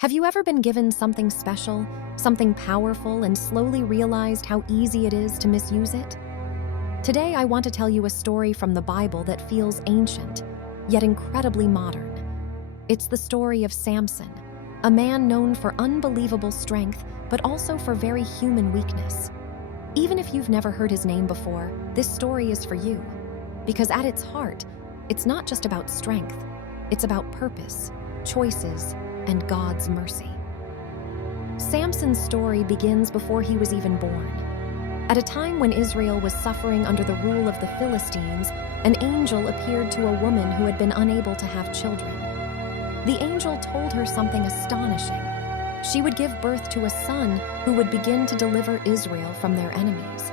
Have you ever been given something special, something powerful, and slowly realized how easy it is to misuse it? Today, I want to tell you a story from the Bible that feels ancient, yet incredibly modern. It's the story of Samson, a man known for unbelievable strength, but also for very human weakness. Even if you've never heard his name before, this story is for you. Because at its heart, it's not just about strength, it's about purpose, choices, and God's mercy. Samson's story begins before he was even born. At a time when Israel was suffering under the rule of the Philistines, an angel appeared to a woman who had been unable to have children. The angel told her something astonishing. She would give birth to a son who would begin to deliver Israel from their enemies.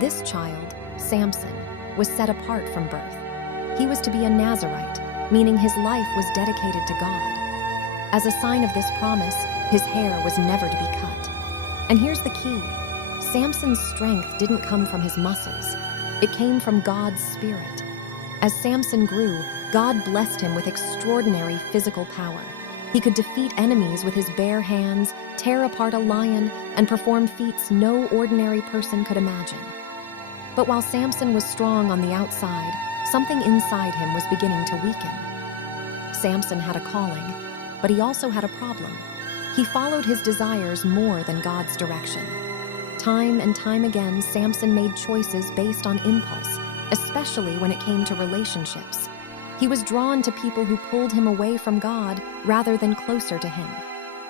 This child, Samson, was set apart from birth. He was to be a Nazirite, meaning his life was dedicated to God. As a sign of this promise, his hair was never to be cut. And here's the key. Samson's strength didn't come from his muscles. It came from God's Spirit. As Samson grew, God blessed him with extraordinary physical power. He could defeat enemies with his bare hands, tear apart a lion, and perform feats no ordinary person could imagine. But while Samson was strong on the outside, something inside him was beginning to weaken. Samson had a calling, but he also had a problem. He followed his desires more than God's direction. Time and time again, Samson made choices based on impulse, especially when it came to relationships. He was drawn to people who pulled him away from God rather than closer to him.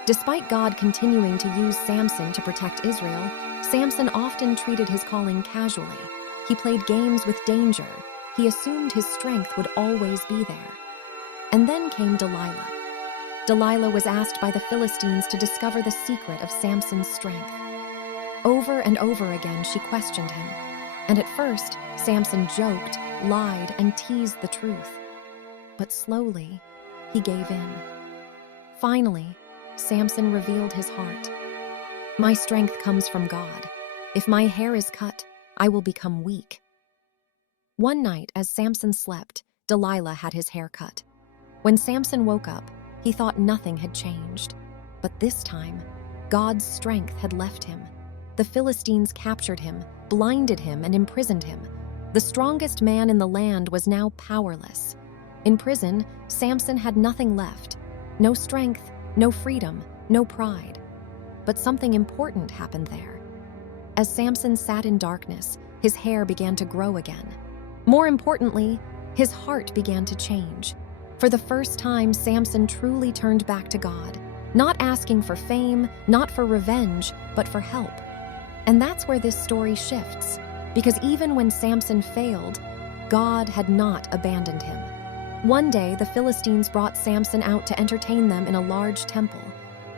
Despite God continuing to use Samson to protect Israel, Samson often treated his calling casually. He played games with danger. He assumed his strength would always be there. And then came Delilah. Delilah was asked by the Philistines to discover the secret of Samson's strength. Over and over again, she questioned him. And at first, Samson joked, lied, and teased the truth. But slowly, he gave in. Finally, Samson revealed his heart. "My strength comes from God. If my hair is cut, I will become weak." One night, as Samson slept, Delilah had his hair cut. When Samson woke up, he thought nothing had changed. But this time, God's strength had left him. The Philistines captured him, blinded him, and imprisoned him. The strongest man in the land was now powerless. In prison, Samson had nothing left. No strength, no freedom, no pride. But something important happened there. As Samson sat in darkness, his hair began to grow again. More importantly, his heart began to change. For the first time, Samson truly turned back to God, not asking for fame, not for revenge, but for help. And that's where this story shifts, because even when Samson failed, God had not abandoned him. One day, the Philistines brought Samson out to entertain them in a large temple.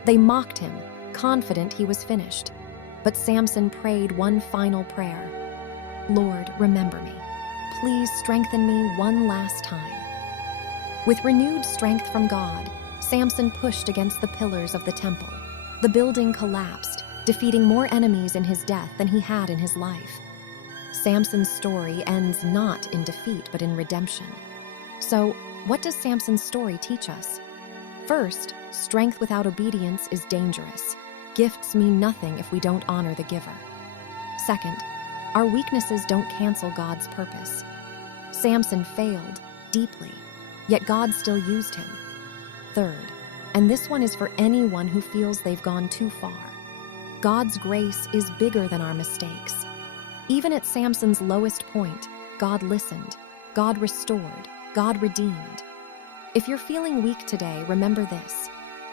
They mocked him, confident he was finished. But Samson prayed one final prayer. "Lord, remember me. Please strengthen me one last time." With renewed strength from God, Samson pushed against the pillars of the temple. The building collapsed, defeating more enemies in his death than he had in his life. Samson's story ends not in defeat, but in redemption. So, what does Samson's story teach us? First, strength without obedience is dangerous. Gifts mean nothing if we don't honor the giver. Second, our weaknesses don't cancel God's purpose. Samson failed deeply, yet God still used him. Third, and this one is for anyone who feels they've gone too far. God's grace is bigger than our mistakes. Even at Samson's lowest point, God listened, God restored, God redeemed. If you're feeling weak today, remember this.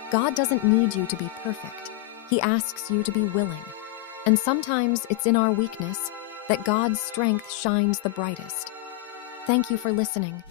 God doesn't need you to be perfect. He asks you to be willing. And sometimes it's in our weakness that God's strength shines the brightest. Thank you for listening.